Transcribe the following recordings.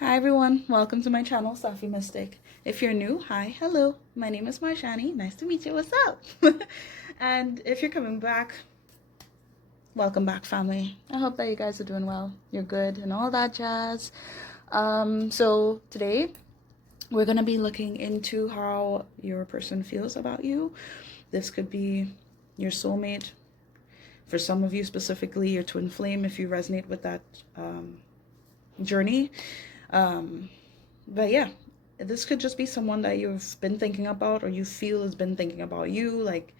Hi everyone, welcome to my channel, Safi Mystic. If you're new, hi, hello, my name is Marjani, nice to meet you, what's up? And if you're coming back, welcome back family. I hope that you guys are doing well, you're good and all that jazz. So today we're gonna be looking into how your person feels about you. This could be your soulmate, for some of you specifically your twin flame if you resonate with that journey. But yeah, this could just be someone that you've been thinking about or you feel has been thinking about you. Like,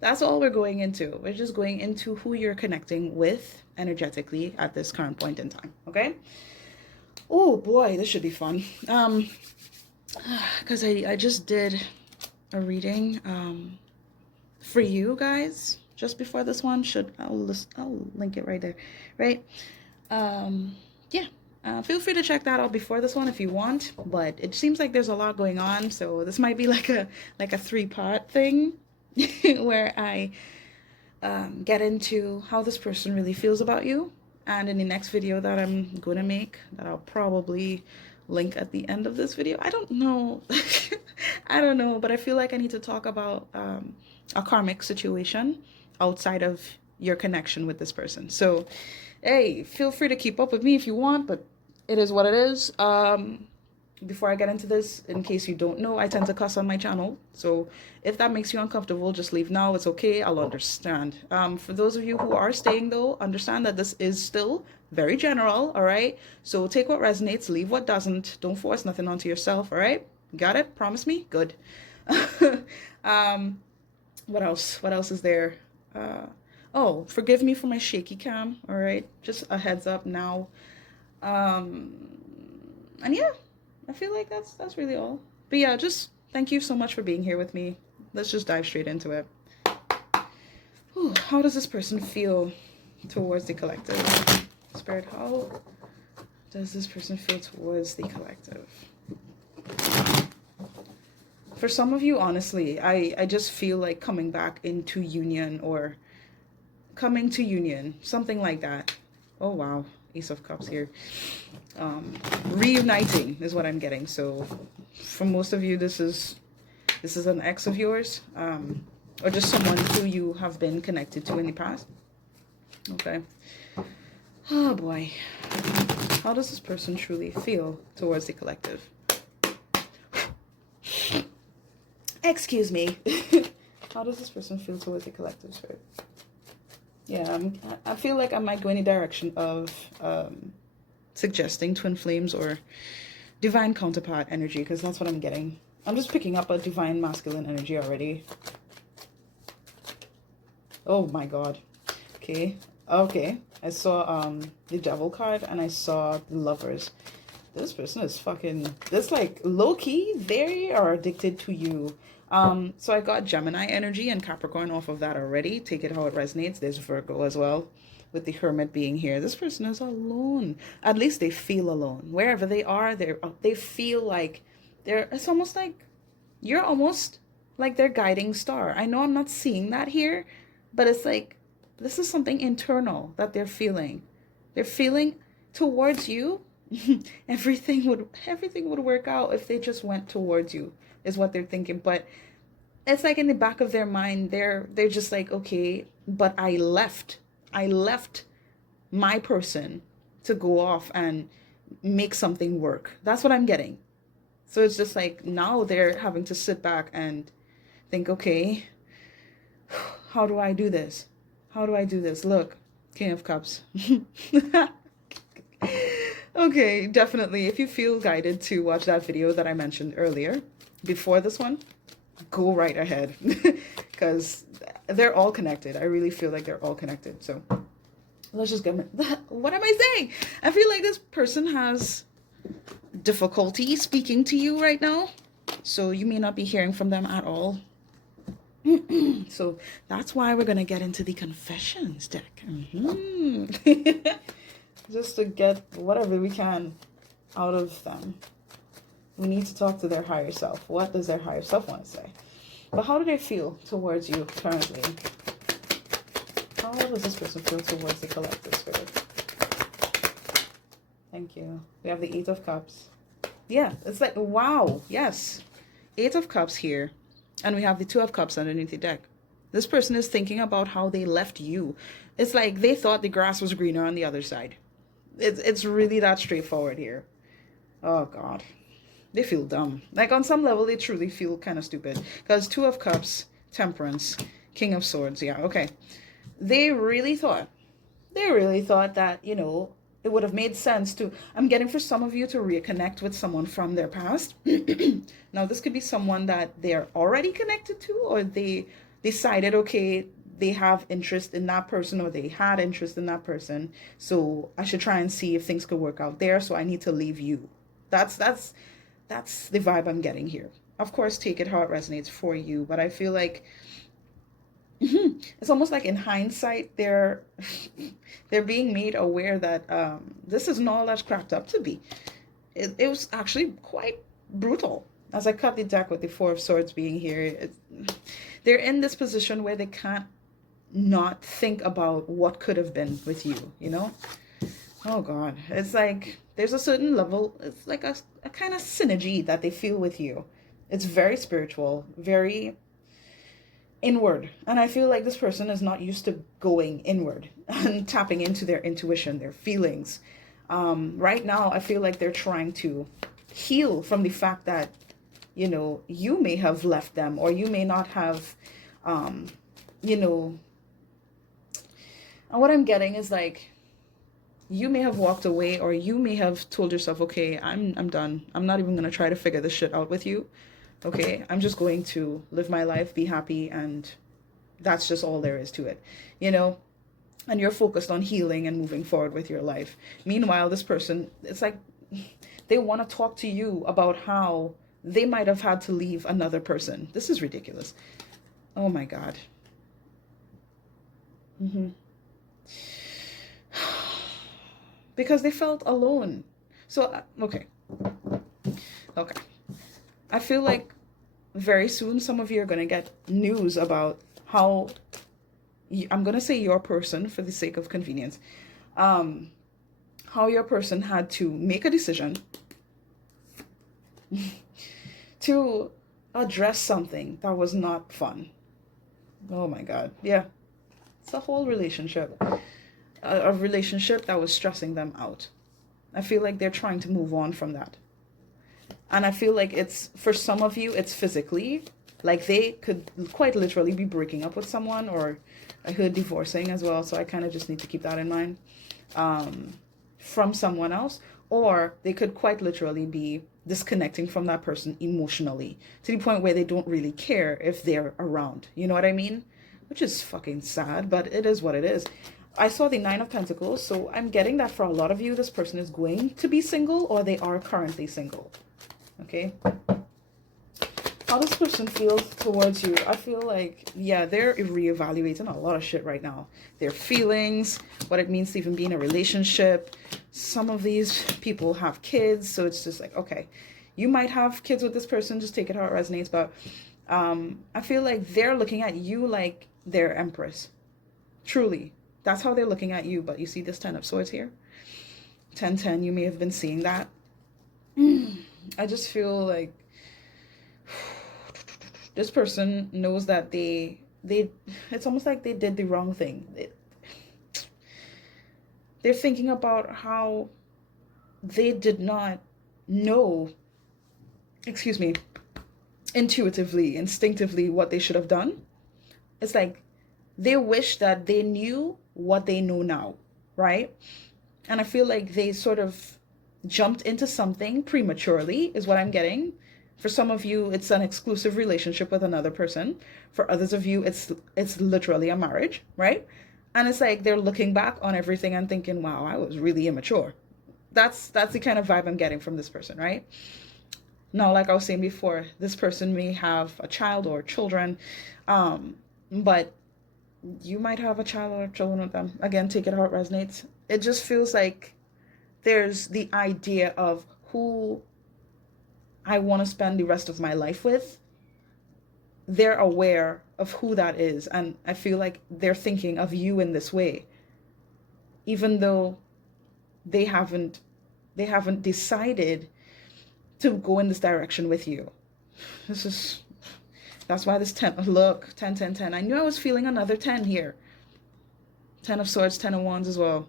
that's all we're going into. We're just going into who you're connecting with energetically at this current point in time. Okay? Oh boy, this should be fun. Because I just did a reading for you guys just before this one. I'll link it right there, right? Yeah. Feel free to check that out before this one if you want, but it seems like there's a lot going on, so this might be like a three-part thing where I get into how this person really feels about you. And in the next video that I'm gonna make, that I'll probably link at the end of this video, I don't know. I don't know, but I feel like I need to talk about a karmic situation outside of your connection with this person. So hey, feel free to keep up with me if you want, but it is what it is. Before I get into this, in case you don't know, I tend to cuss on my channel. So if that makes you uncomfortable, just leave now. It's okay. I'll understand. For those of you who are staying though, understand that this is still very general. All right. So take what resonates, leave what doesn't. Don't force nothing onto yourself. All right. Got it? Promise me? Good. What else? What else is there? Oh, forgive me for my shaky cam. All right. Just a heads up now. And yeah, I feel like that's really all. But yeah, just thank you so much for being here with me. Let's just dive straight into it. Whew, how does this person feel towards the collective? Spirit, how does this person feel towards the collective? For some of you, honestly, I just feel like coming back into union or coming to union, something like that. Oh wow, Ace of Cups here. Reuniting is what I'm getting. So for most of you, this is an ex of yours, or just someone who you have been connected to in the past. Okay. Oh boy, how does this person truly feel towards the collective? Excuse me. How does this person feel towards the collective, spirit? Yeah, I feel like I might go in the direction of suggesting twin flames or divine counterpart energy, because that's what I'm getting. I'm just picking up a divine masculine energy already. Oh my god. Okay. Okay. I saw the devil card and I saw the lovers. This person is fucking, this like low-key, they are addicted to you. So I got Gemini energy and Capricorn off of that already. Take it how it resonates. There's Virgo as well, with the Hermit being here. This person is alone. At least they feel alone. Wherever they are, they feel like it's almost like you're almost like their guiding star. I know I'm not seeing that here, but it's like this is something internal that they're feeling. They're feeling towards you. everything would work out if they just went towards you, is what they're thinking. But it's like in the back of their mind, they're just like, okay, but I left my person to go off and make something work. That's what I'm getting. So it's just like now they're having to sit back and think, okay, how do I do this? How do I do this? Look, King of Cups. Okay, definitely. If you feel guided to watch that video that I mentioned earlier, before this one, go right ahead. Because they're all connected. I really feel like they're all connected. So let's just get... What am I saying? I feel like this person has difficulty speaking to you right now. So you may not be hearing from them at all. So that's why we're going to get into the confessions deck. Just to get whatever we can out of them. We need to talk to their higher self. What does their higher self want to say? But how do they feel towards you currently? How does this person feel towards the collective, spirit? Thank you. We have the Eight of Cups. Yeah, it's like, wow, yes. Eight of Cups here. And we have the Two of Cups underneath the deck. This person is thinking about how they left you. It's like they thought the grass was greener on the other side. It's really that straightforward here. Oh, God. They feel dumb. Like, on some level, they truly feel kind of stupid. Because Two of Cups, Temperance, King of Swords. Yeah, okay. They really thought that, you know, it would have made sense to, I'm getting for some of you to reconnect with someone from their past. Now, this could be someone that they're already connected to, or they decided, okay, they have interest in that person, or they had interest in that person. So I should try and see if things could work out there. So I need to leave you. That's the vibe I'm getting here. Of course, take it how it resonates for you. But I feel like it's almost like in hindsight, they're being made aware that this is not all that's cracked up to be. It was actually quite brutal. As I cut the deck with the Four of Swords being here, they're in this position where they can't not think about what could have been with you, you know? Oh, God. It's like there's a certain level, it's like a kind of synergy that they feel with you. It's very spiritual, very inward. And I feel like this person is not used to going inward and tapping into their intuition, their feelings. Right now, I feel like they're trying to heal from the fact that, you know, you may have left them, or you may not have, you know, and what I'm getting is like, you may have walked away, or you may have told yourself, okay, I'm done. I'm not even going to try to figure this shit out with you. Okay, I'm just going to live my life, be happy, and that's just all there is to it, you know? And you're focused on healing and moving forward with your life. Meanwhile, this person, it's like they want to talk to you about how they might have had to leave another person. This is ridiculous. Oh my God. Because they felt alone. So, okay. I feel like very soon some of you are going to get news about how, I'm going to say your person for the sake of convenience, how your person had to make a decision to address something that was not fun. Oh my God. Yeah. It's a whole relationship. A relationship that was stressing them out. I feel like they're trying to move on from that. And I feel like it's, for some of you, it's physically, like they could quite literally be breaking up with someone, or I heard divorcing as well. So I kind of just need to keep that in mind, from someone else, or they could quite literally be disconnecting from that person emotionally to the point where they don't really care if they're around. You know what I mean? Which is fucking sad, but it is what it is. I saw the Nine of Pentacles, so I'm getting that for a lot of you, this person is going to be single, or they are currently single. Okay? How this person feels towards you, I feel like, yeah, they're reevaluating a lot of shit right now. Their feelings, what it means to even be in a relationship. Some of these people have kids, so it's just like, okay, you might have kids with this person, just take it how it resonates, but I feel like they're looking at you like they're Empress. Truly. That's how they're looking at you. But you see this Ten of Swords here? 10-10, you may have been seeing that. I just feel like this person knows that they it's almost like they did the wrong thing. They're thinking about how they did not know, excuse me, intuitively, instinctively what they should have done. It's like they wish that they knew what they know now, right? And I feel like they sort of jumped into something prematurely is what I'm getting. For some of you, it's an exclusive relationship with another person. For others of you, it's literally a marriage, right? And it's like they're looking back on everything and thinking, wow, I was really immature. That's the kind of vibe I'm getting from this person, right? Now, like I was saying before, this person may have a child or children, but you might have a child or children with them. Again, take it how it resonates. It just feels like there's the idea of who I want to spend the rest of my life with. They're aware of who that is, and I feel like they're thinking of you in this way, even though they haven't They haven't decided to go in this direction with you. That's why this 10, look, 10, 10, 10. I knew I was feeling another 10 here. 10 of Swords, 10 of Wands as well.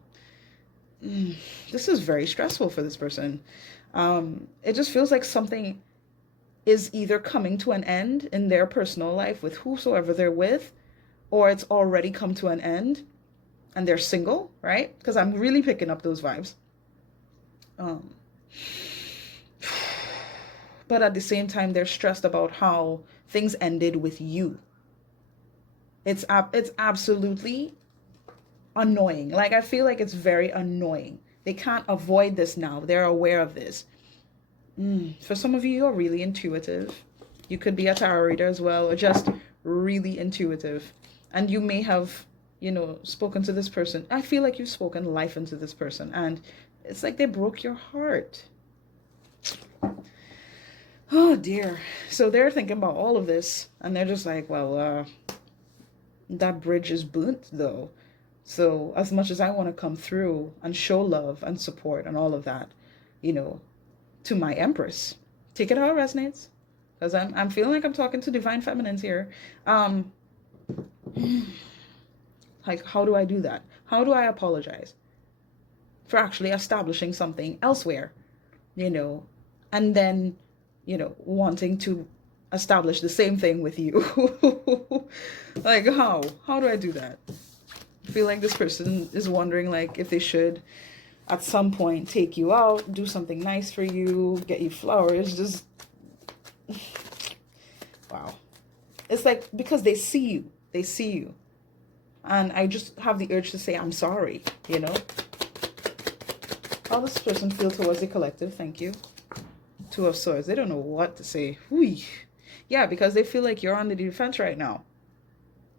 This is very stressful for this person. It just feels like something is either coming to an end in their personal life with whosoever they're with, or it's already come to an end and they're single, right? Because I'm really picking up those vibes. But at the same time, they're stressed about how things ended with you. It's absolutely annoying. Like, I feel like it's very annoying. They can't avoid this now. They're aware of this. For some of you, you're really intuitive. You could be a tarot reader as well, or just really intuitive. And you may have, spoken to this person. I feel like you've spoken life into this person. And it's like they broke your heart. Oh, dear. So they're thinking about all of this. And they're just like, well, that bridge is burnt, though. So as much as I want to come through and show love and support and all of that, to my Empress, take it how it resonates. Because I'm feeling like I'm talking to divine feminines here. Like, how do I do that? How do I apologize for actually establishing something elsewhere, and then, wanting to establish the same thing with you? Like, how do I do that? I feel like this person is wondering, like, if they should at some point take you out, do something nice for you, get you flowers. Just wow. It's like, because they see you, and I just have the urge to say I'm sorry. How does this person feel towards the collective? Thank you. 2 of Swords. They don't know what to say. Whee. Yeah, because they feel like you're on the defense right now,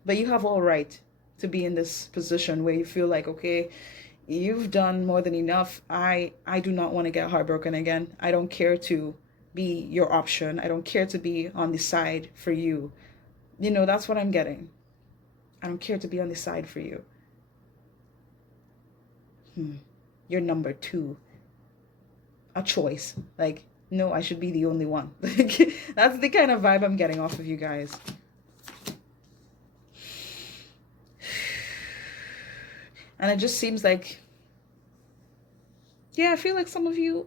but you have all right to be in this position where you feel like, okay, you've done more than enough. I do not want to get heartbroken again. I don't care to be your option. I don't care to be on the side for you. That's what I'm getting. I don't care to be on the side for you. You're number 2. A choice. Like, no, I should be the only one. Like, that's the kind of vibe I'm getting off of you guys. And it just seems like, yeah, I feel like some of you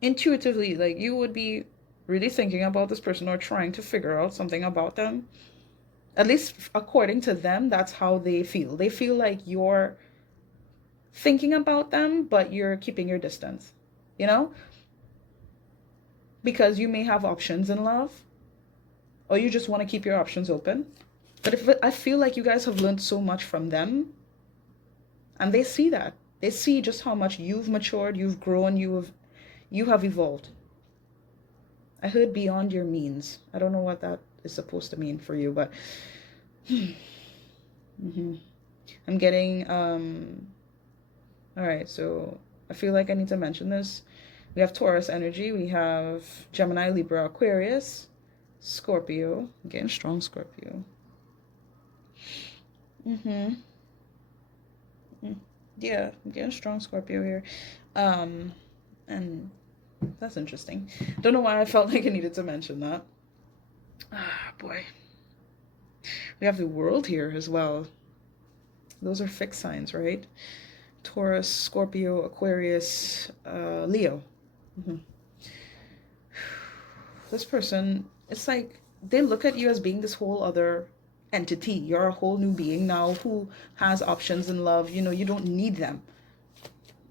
intuitively, like, you would be really thinking about this person or trying to figure out something about them. At least according to them, that's how they feel. They feel like you're thinking about them, but you're keeping your distance, because you may have options in love, or you just want to keep your options open. But I feel like you guys have learned so much from them, and they see that. They see just how much you've matured, you've grown, you have evolved. I heard beyond your means. I don't know what that is supposed to mean for you, but I'm getting all right, so I feel like I need to mention this. We have Taurus energy, we have Gemini, Libra, Aquarius, Scorpio. I'm getting strong Scorpio. Yeah, I'm getting strong Scorpio here. And that's interesting. Don't know why I felt like I needed to mention that. Ah, boy. We have the World here as well. Those are fixed signs, right? Taurus, Scorpio, Aquarius, Leo. This person, it's like they look at you as being this whole other entity. You're a whole new being now who has options in love. You don't need them.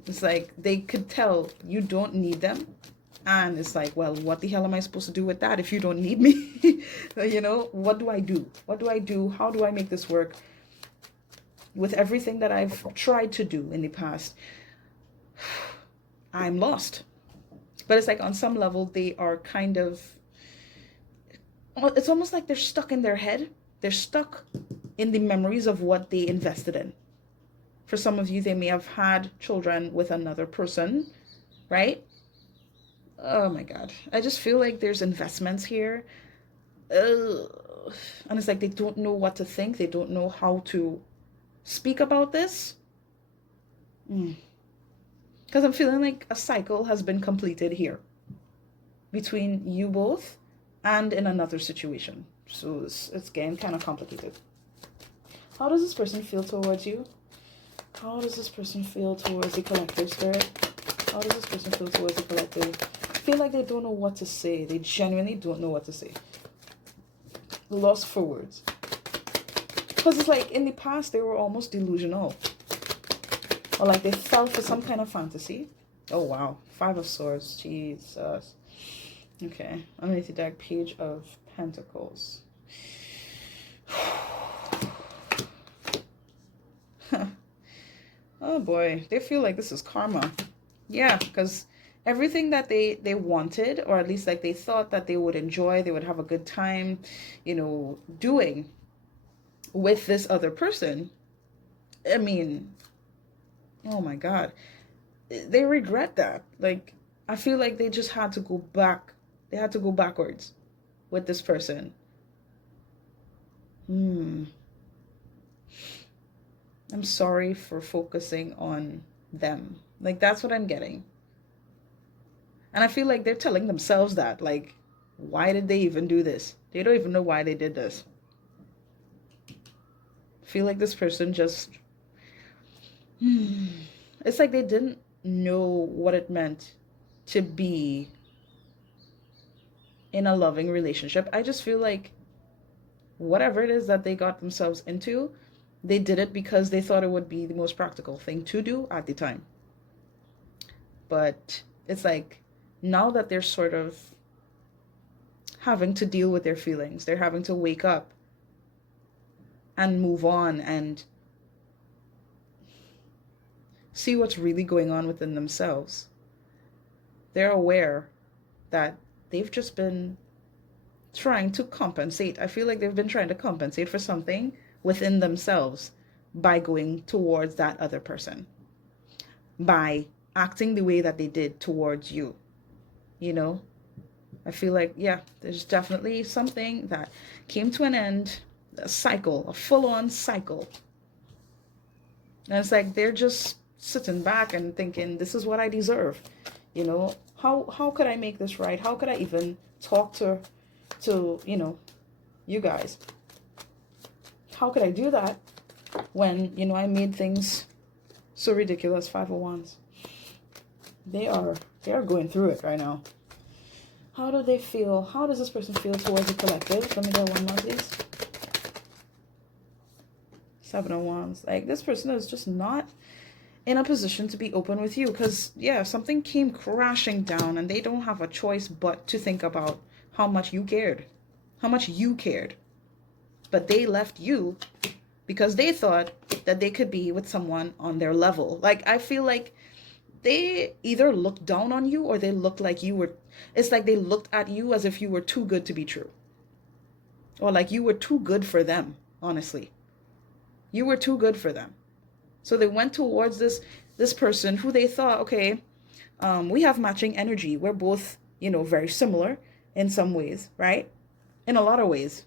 It's like they could tell you don't need them. And it's like, well, what the hell am I supposed to do with that if you don't need me? What do I do? What do I do? How do I make this work? With everything that I've tried to do in the past, I'm lost. But it's like on some level, they are kind of, it's almost like they're stuck in their head. They're stuck in the memories of what they invested in. For some of you, they may have had children with another person, right? Oh my God. I just feel like there's investments here. And it's like they don't know what to think. They don't know how to speak about this. Because I'm feeling like a cycle has been completed here between you both and in another situation. So it's getting kind of complicated. How does this person feel towards you? How does this person feel towards the collective, spirit? How does this person feel towards the collective? I feel like they don't know what to say. They genuinely don't know what to say. Lost for words. Because it's like in the past they were almost delusional. Or like they fell for some kind of fantasy. Oh wow. 5 of Swords. Jesus. Okay. Underneath the deck, Page of Pentacles. Oh boy. They feel like this is karma. Yeah, because everything that they wanted, or at least like they thought that they would enjoy, they would have a good time, you know, doing with this other person. I mean, oh my God. They regret that. Like, I feel like they just had to go back. They had to go backwards with this person. I'm sorry for focusing on them. Like, that's what I'm getting. And I feel like they're telling themselves that. Like, why did they even do this? They don't even know why they did this. I feel like this person just... It's like they didn't know what it meant to be in a loving relationship. I just feel like whatever it is that they got themselves into, they did it because they thought it would be the most practical thing to do at the time. But it's like now that they're sort of having to deal with their feelings, they're having to wake up and move on and see what's really going on within themselves. They're aware that they've just been trying to compensate. I feel like they've been trying to compensate for something within themselves by going towards that other person, by acting the way that they did towards you. You know, I feel like, yeah, there's definitely something that came to an end, a cycle, a full-on cycle. And it's like they're just sitting back and thinking, this is what I deserve. You know, how could I make this right? How could I even talk to you know, you guys? How could I do that when, you know, I made things so ridiculous? 5 of Wands. They are going through it right now. How do they feel? How does this person feel towards the collective? Let me get one more, please. 7 of Wands. Like, this person is just not in a position to be open with you because, yeah, something came crashing down and they don't have a choice but to think about how much you cared. How much you cared. But they left you because they thought that they could be with someone on their level. Like, I feel like they either looked down on you or they looked like you were... It's like they looked at you as if you were too good to be true. Or like you were too good for them, honestly. You were too good for them. So they went towards this person who they thought, okay, we have matching energy. We're both, you know, very similar in some ways, right? In a lot of ways.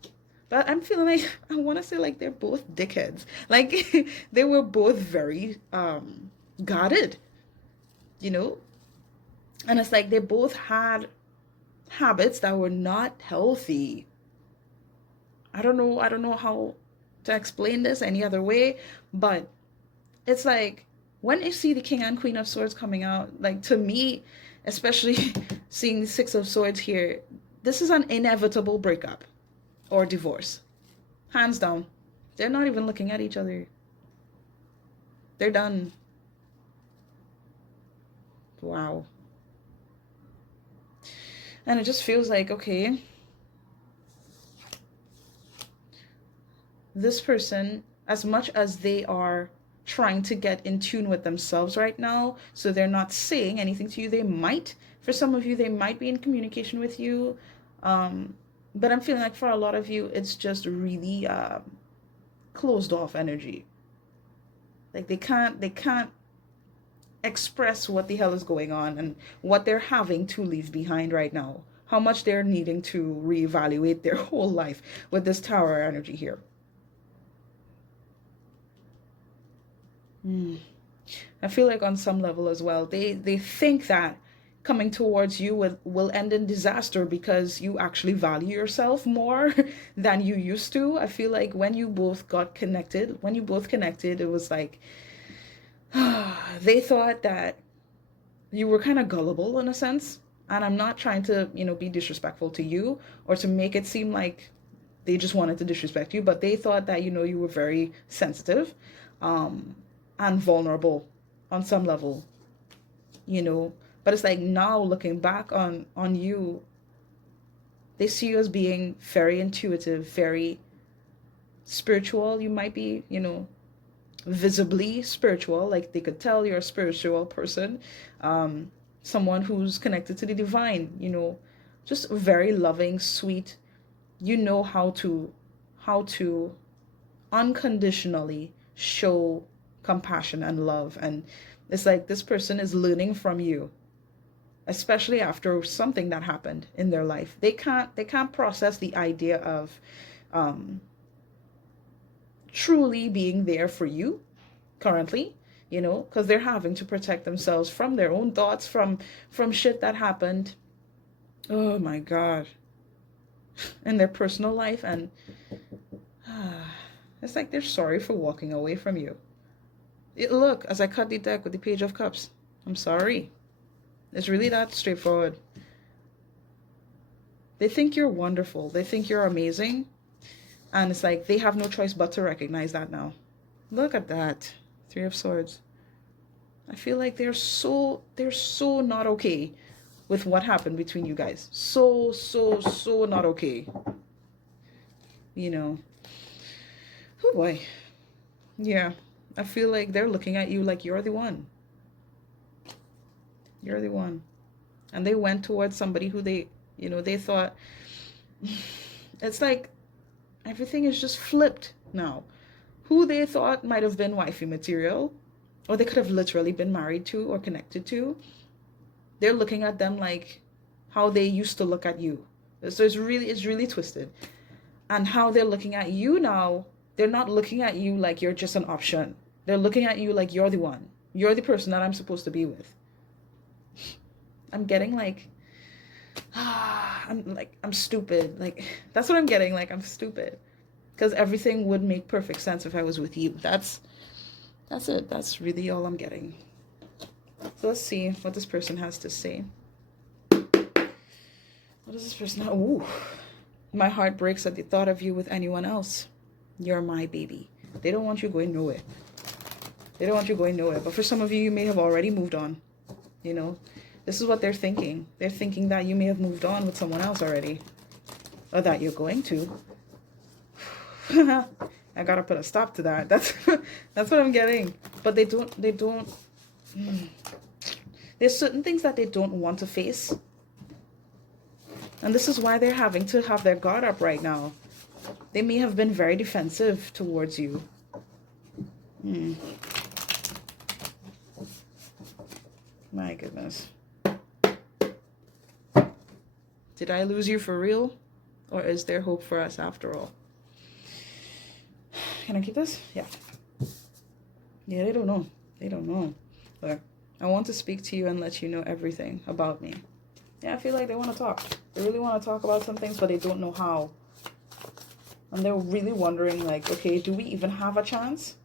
But I'm feeling like, I want to say like they're both dickheads. Like they were both very guarded, you know? And it's like they both had habits that were not healthy. I don't know how to explain this any other way, but it's like when you see the King and Queen of Swords coming out, like to me, especially seeing the 6 of Swords here, this is an inevitable breakup or divorce. Hands down. They're not even looking at each other. They're done. Wow. And it just feels like, okay, this person, as much as they are trying to get in tune with themselves right now, so they're not saying anything to you, they might, for some of you, they might be in communication with you, but I'm feeling like for a lot of you, it's just really closed off energy. Like they can't express what the hell is going on and what they're having to leave behind right now, how much they're needing to reevaluate their whole life with this Tower energy here. I feel like on some level as well, they think that coming towards you will end in disaster because you actually value yourself more than you used to. I feel like when you both connected, it was like they thought that you were kind of gullible in a sense. And I'm not trying to, be disrespectful to you or to make it seem like they just wanted to disrespect you, but they thought that, you were very sensitive, and vulnerable on some level, But it's like now looking back on you, they see you as being very intuitive, very spiritual. You might be, visibly spiritual, like they could tell you're a spiritual person, someone who's connected to the divine, just very loving, sweet. You know how to unconditionally show compassion and love, and it's like this person is learning from you, especially after something that happened in their life. They can't process the idea of truly being there for you currently, because they're having to protect themselves from their own thoughts, from shit that happened, oh my god, in their personal life. And it's like they're sorry for walking away from you. Look, as I cut the deck with the Page of Cups, I'm sorry. It's really that straightforward. They think you're wonderful. They think you're amazing. And it's like they have no choice but to recognize that now. Look at that. Three of Swords. I feel like they're so not okay with what happened between you guys. So not okay. Oh boy. Yeah. I feel like they're looking at you like you're the one. You're the one. And they went towards somebody who they thought, it's like everything is just flipped now. Who they thought might have been wifey material, or they could have literally been married to or connected to, they're looking at them like how they used to look at you. So it's really twisted. And how they're looking at you now, they're not looking at you like you're just an option. They're looking at you like you're the one. You're the person that I'm supposed to be with. I'm getting like, I'm stupid. Like, that's what I'm getting. Like, I'm stupid. Because everything would make perfect sense if I was with you. That's it. That's really all I'm getting. So let's see what this person has to say. What does this person have? Ooh. My heart breaks at the thought of you with anyone else. You're my baby. They don't want you going nowhere. They don't want you going nowhere. But for some of you, you may have already moved on. This is what they're thinking. They're thinking that you may have moved on with someone else already. Or that you're going to. I gotta put a stop to that. That's what I'm getting. But they don't. There's certain things that they don't want to face. And this is why they're having to have their guard up right now. They may have been very defensive towards you. My goodness. Did I lose you for real? Or is there hope for us after all? Can I keep this? Yeah. Yeah, they don't know. They don't know. Look, I want to speak to you and let you know everything about me. Yeah, I feel like they want to talk. They really want to talk about some things, but they don't know how. And they're really wondering, like, okay, do we even have a chance?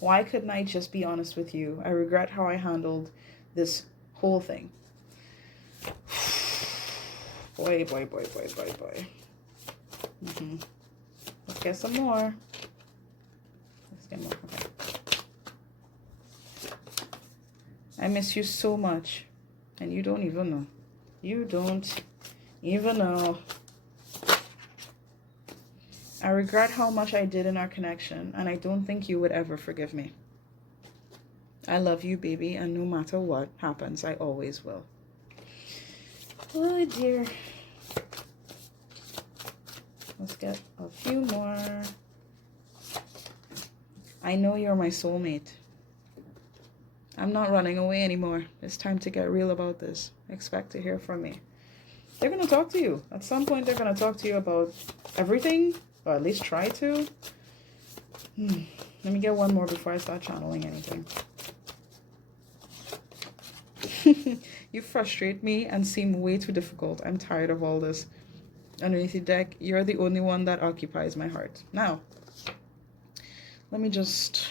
Why couldn't I just be honest with you? I regret how I handled this whole thing. Boy. Let's get some more. Let's get more. Okay. I miss you so much. And you don't even know. You don't even know. I regret how much I did in our connection, and I don't think you would ever forgive me. I love you, baby, and no matter what happens, I always will. Oh, dear. Let's get a few more. I know you're my soulmate. I'm not running away anymore. It's time to get real about this. Expect to hear from me. They're going to talk to you. At some point, they're going to talk to you about everything, or at least try to. Let me get one more before I start channeling anything. You frustrate me and seem way too difficult. I'm tired of all this. Underneath the deck, you're the only one that occupies my heart. Now, let me just...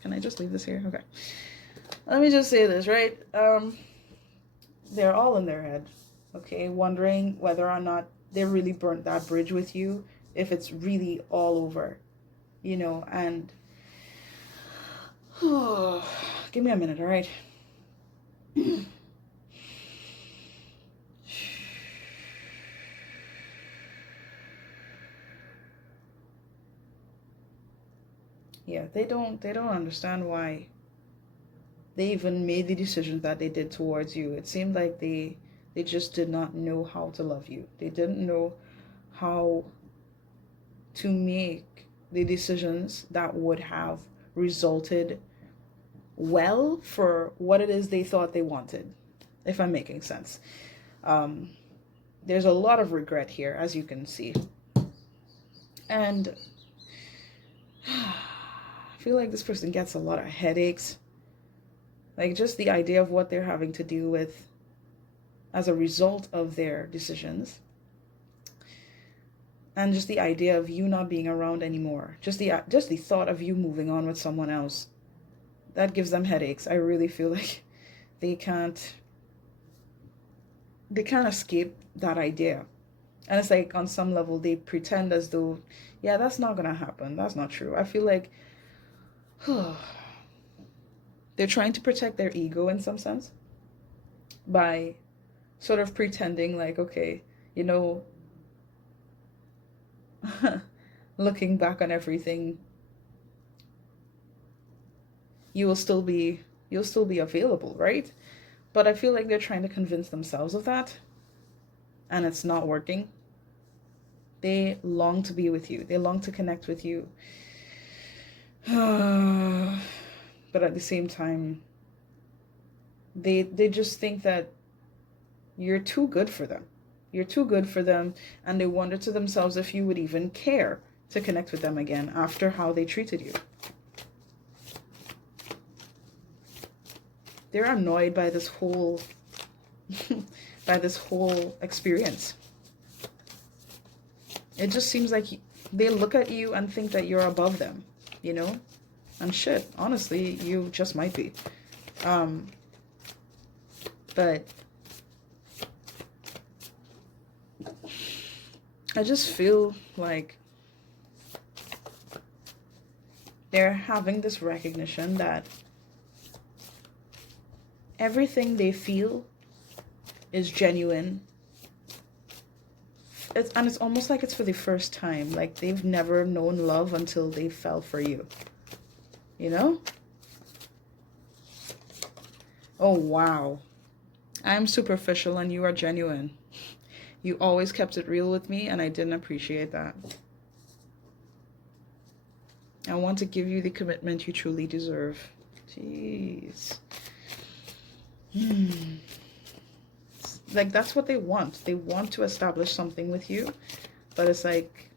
Can I just leave this here? Okay. Let me just say this, right? They're all in their head, okay? Wondering whether or not they really burnt that bridge with you, if it's really all over, you know, and... give me a minute, all right? Yeah, they don't understand why they even made the decisions that they did towards you. It seemed like they just did not know how to love you. They didn't know how to make the decisions that would have resulted well for what it is they thought they wanted, if I'm making sense. There's a lot of regret here, as you can see. And I feel like this person gets a lot of headaches. Like, just the idea of what they're having to deal with as a result of their decisions. And just the idea of you not being around anymore. Just the thought of you moving on with someone else. That gives them headaches. I really feel like they can't escape that idea. And it's like, on some level, they pretend as though, yeah, that's not gonna happen. That's not true. I feel like they're trying to protect their ego in some sense by sort of pretending like, okay, you know, looking back on everything, you'll still be available, right? But I feel like they're trying to convince themselves of that, and it's not working. They long to be with you. They long to connect with you. But at the same time, they just think that you're too good for them. You're too good for them, and they wonder to themselves if you would even care to connect with them again after how they treated you. They're annoyed by this whole experience. It just seems like they look at you and think that you're above them, you know? And shit, honestly, you just might be. But I just feel like they're having this recognition that everything they feel is genuine. And it's almost like it's for the first time. Like, they've never known love until they fell for you. You know? Oh, wow. I'm superficial and you are genuine. You always kept it real with me, and I didn't appreciate that. I want to give you the commitment you truly deserve. Jeez. Like, that's what they want. They want to establish something with you, but it's like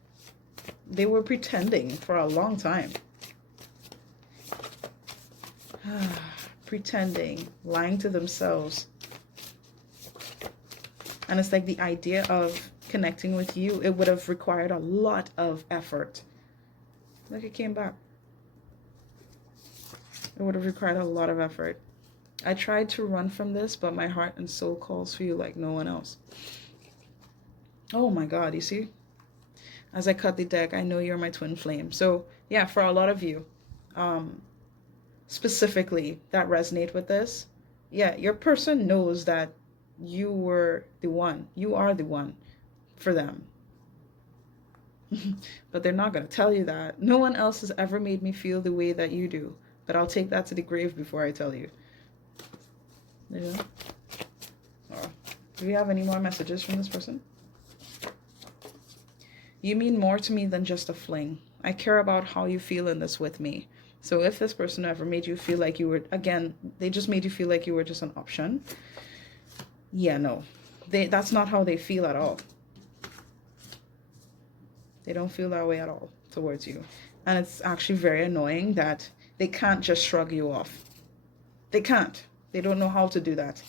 they were pretending for a long time. Pretending, lying to themselves. And it's like the idea of connecting with you, it would have required a lot of effort. Look, it came back. It would have required a lot of effort. I tried to run from this, but my heart and soul calls for you like no one else. Oh my God, you see? As I cut the deck, I know you're my twin flame. So yeah, for a lot of you, specifically that resonate with this, yeah, your person knows that you were the one. You are the one for them. But they're not going to tell you that. No one else has ever made me feel the way that you do. But I'll take that to the grave before I tell you. Yeah. Oh. Do we have any more messages from this person? You mean more to me than just a fling. I care about how you feel in this with me. So if this person ever made you feel like you were, again, they just made you feel like you were just an option. Yeah, no. That's not how they feel at all. They don't feel that way at all towards you. And it's actually very annoying that they can't just shrug you off. They can't. They don't know how to do that.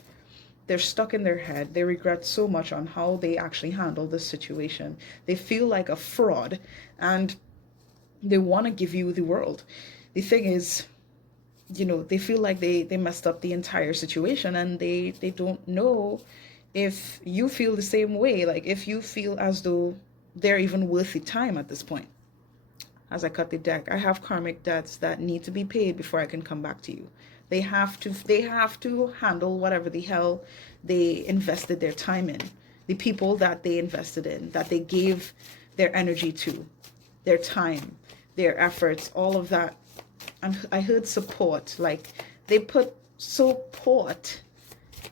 They're stuck in their head. They regret so much on how they actually handled this situation. They feel like a fraud and they want to give you the world. The thing is, you know, they feel like they messed up the entire situation, and they don't know if you feel the same way. Like, if you feel as though they're even worth the time at this point. As I cut the deck, I have karmic debts that need to be paid before I can come back to you. They have to handle whatever the hell they invested their time in. The people that they invested in, that they gave their energy to, their time, their efforts, all of that. And I heard support, like they put support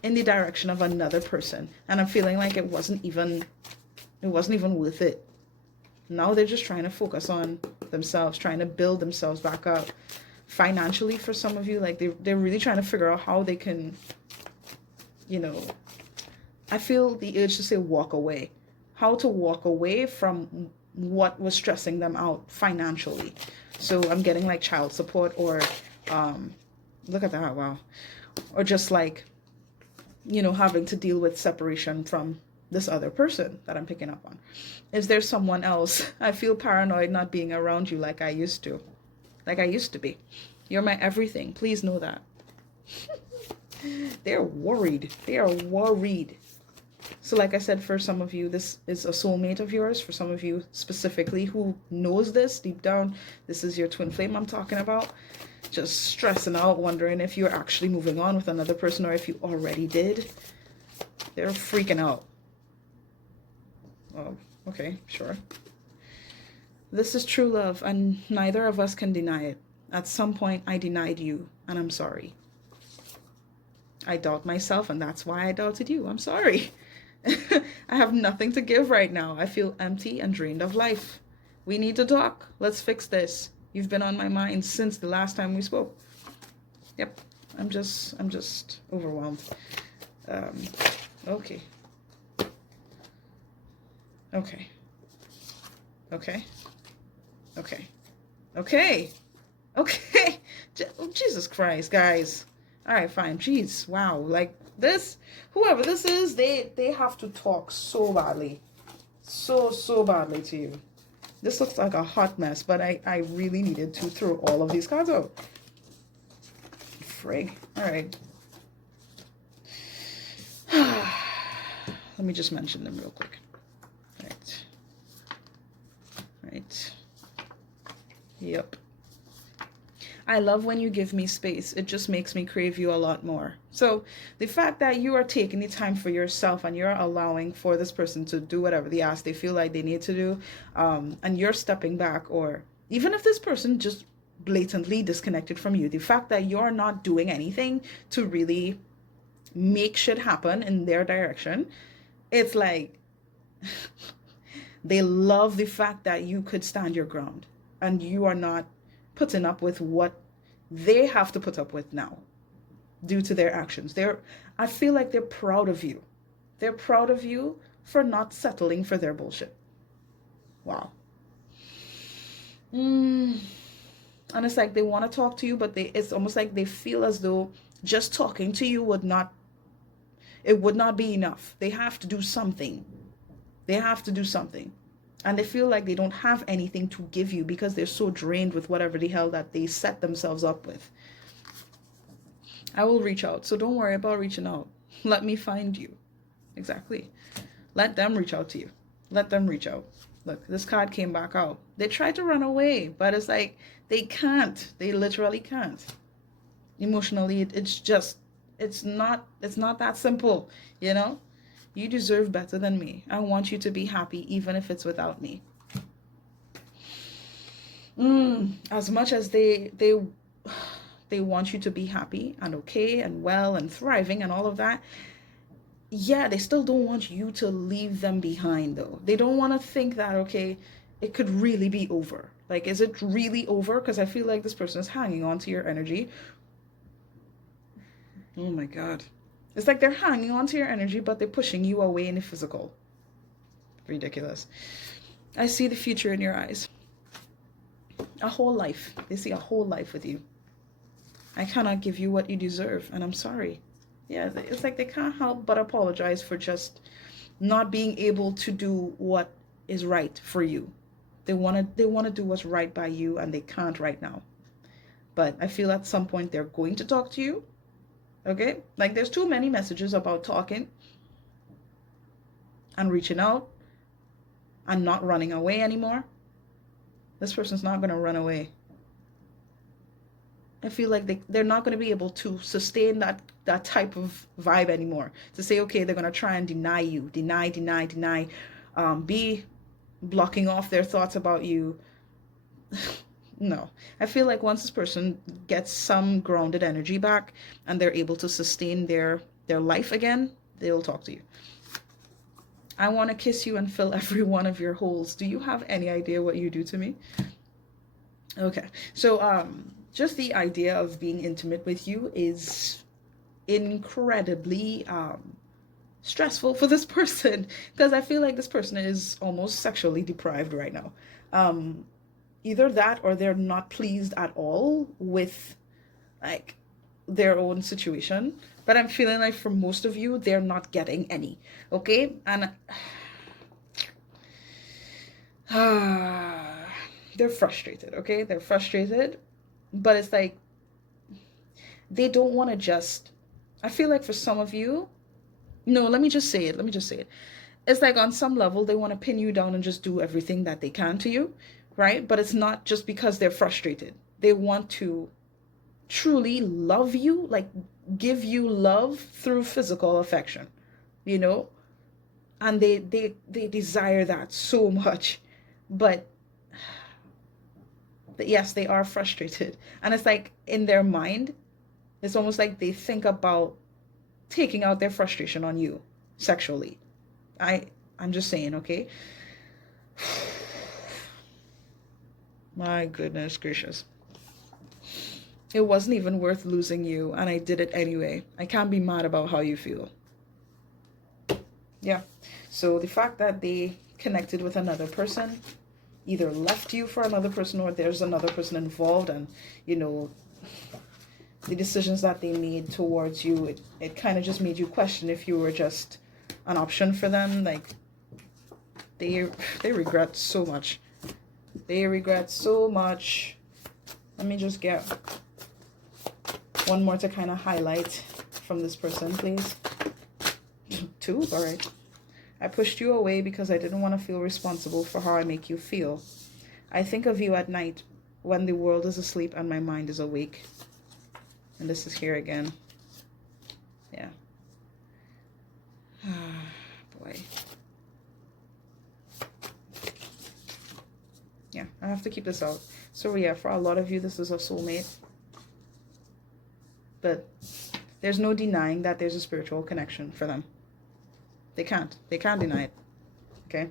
in the direction of another person, and I'm feeling like it wasn't even worth it. Now they're just trying to focus on themselves, trying to build themselves back up financially. For some of you, like they're really trying to figure out how they can, you know, I feel the urge to say walk away, how to walk away from what was stressing them out financially. So I'm getting like child support, or look at that, wow, or just like, you know, having to deal with separation from this other person that I'm picking up on. Is there someone else? I feel paranoid not being around you like I used to. Like I used to be. You're my everything. Please know that. They're worried. They are worried. So like I said, for some of you, this is a soulmate of yours. For some of you specifically who knows this deep down, this is your twin flame I'm talking about. Just stressing out, wondering if you're actually moving on with another person or if you already did. They're freaking out. Oh, okay, sure. This is true love, and neither of us can deny it. At some point, I denied you, and I'm sorry. I doubt myself, and that's why I doubted you. I'm sorry. I have nothing to give right now. I feel empty and drained of life. We need to talk. Let's fix this. You've been on my mind since the last time we spoke. Yep, I'm just overwhelmed. Okay. Okay. Okay. Okay. Okay. Okay. Jesus Christ, guys. All right, fine. Jeez, wow. Like this, whoever this is, they have to talk so badly. So badly to you. This looks like a hot mess, but I really needed to throw all of these cards out. Frig. All right. Let me just mention them real quick. Right. Yep. I love when you give me space. It just makes me crave you a lot more. So the fact that you are taking the time for yourself and you're allowing for this person to do whatever they ask, they feel like they need to do, and you're stepping back, or even if this person just blatantly disconnected from you, the fact that you're not doing anything to really make shit happen in their direction, it's like they love the fact that you could stand your ground and you are not putting up with what they have to put up with now due to their actions. I feel like they're proud of you. They're proud of you for not settling for their bullshit. Wow. And it's like they want to talk to you, but it's almost like they feel as though just talking to you would not be enough. They have to do something. They have to do something. And they feel like they don't have anything to give you because they're so drained with whatever the hell that they set themselves up with. I will reach out. So don't worry about reaching out. Let me find you. Exactly. Let them reach out to you. Let them reach out. Look, this card came back out. They tried to run away, but it's like they can't. They literally can't. Emotionally, it's not that simple, you know? You deserve better than me. I want you to be happy, even if it's without me. As much as they want you to be happy and okay and well and thriving and all of that, yeah, they still don't want you to leave them behind, though. They don't want to think that, okay, it could really be over. Like, is it really over? Because I feel like this person is hanging on to your energy. Oh my God. It's like they're hanging on to your energy, but they're pushing you away in the physical. Ridiculous. I see the future in your eyes. A whole life. They see a whole life with you. I cannot give you what you deserve, and I'm sorry. Yeah, it's like they can't help but apologize for just not being able to do what is right for you. They want to do what's right by you, and they can't right now. But I feel at some point they're going to talk to you. Okay? Like there's too many messages about talking and reaching out and not running away anymore. This person's not going to run away. I feel like they're not going to be able to sustain that type of vibe anymore. To say, okay, they're going to try and deny you. Deny. Be blocking off their thoughts about you. No. I feel like once this person gets some grounded energy back and they're able to sustain their life again, they'll talk to you. I want to kiss you and fill every one of your holes. Do you have any idea what you do to me? Okay. So, just the idea of being intimate with you is incredibly stressful for this person, because I feel like this person is almost sexually deprived right now. Either that or they're not pleased at all with like their own situation. But I'm feeling like for most of you, they're not getting any. Okay? And they're frustrated, okay? They're frustrated. But it's like they don't want to just, I feel like for some of you, no, let me just say it. It's like on some level, they want to pin you down and just do everything that they can to you, right? But it's not just because they're frustrated. They want to truly love you, like give you love through physical affection, you know? And they desire that so much. But yes, they are frustrated. And it's like in their mind, it's almost like they think about taking out their frustration on you sexually. I'm just saying, okay? My goodness gracious. It wasn't even worth losing you, and I did it anyway. I can't be mad about how you feel. Yeah. So the fact that they connected with another person, either left you for another person or there's another person involved, and, you know, the decisions that they made towards you, it kind of just made you question if you were just an option for them. Like, they regret so much. They regret so much. Let me just get one more to kind of highlight from this person, please. 2? All right. I pushed you away because I didn't want to feel responsible for how I make you feel. I think of you at night when the world is asleep and my mind is awake. And this is here again. Yeah. Boy. Yeah, I have to keep this out. So yeah, for a lot of you, this is a soulmate. But there's no denying that there's a spiritual connection for them. They can't deny it. Okay?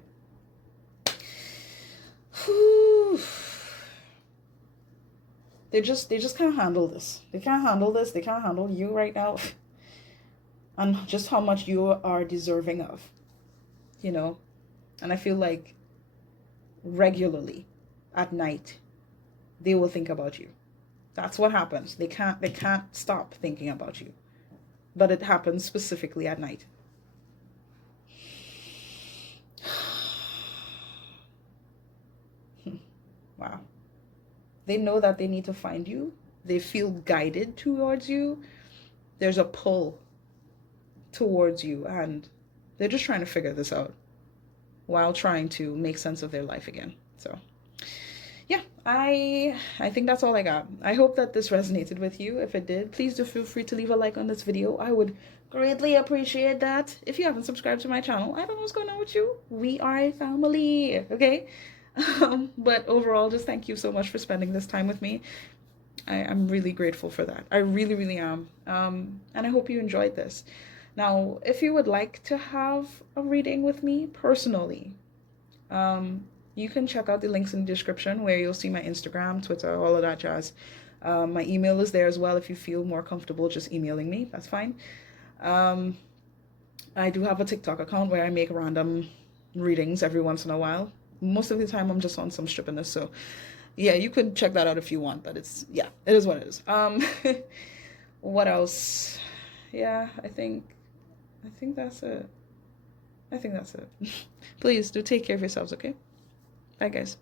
Whew. They just can't handle this. They can't handle this. They can't handle you right now. And just how much you are deserving of. You know? And I feel like regularly at night they will think about you. That's what happens. They can't stop thinking about you. But it happens specifically at night. Wow. They know that they need to find you. They feel guided towards you. There's a pull towards you, and they're just trying to figure this out while trying to make sense of their life again. So yeah, I think that's all I got. I hope that this resonated with you. If it did, please do feel free to leave a like on this video. I would greatly appreciate that. If you haven't subscribed to my channel, I don't know what's going on with you. We are a family, okay? But overall, just thank you so much for spending this time with me. I'm really grateful for that. I really, really am. And I hope you enjoyed this. Now, if you would like to have a reading with me personally, you can check out the links in the description where you'll see my Instagram, Twitter, all of that jazz. My email is there as well. If you feel more comfortable just emailing me, that's fine. I do have a TikTok account where I make random readings every once in a while. Most of the time I'm just on some strippiness, so Yeah, you could check that out if you want, but it's, yeah, it is what it is. What else? Yeah, I think that's it. I think that's it. Please do take care of yourselves, okay? Bye, guys.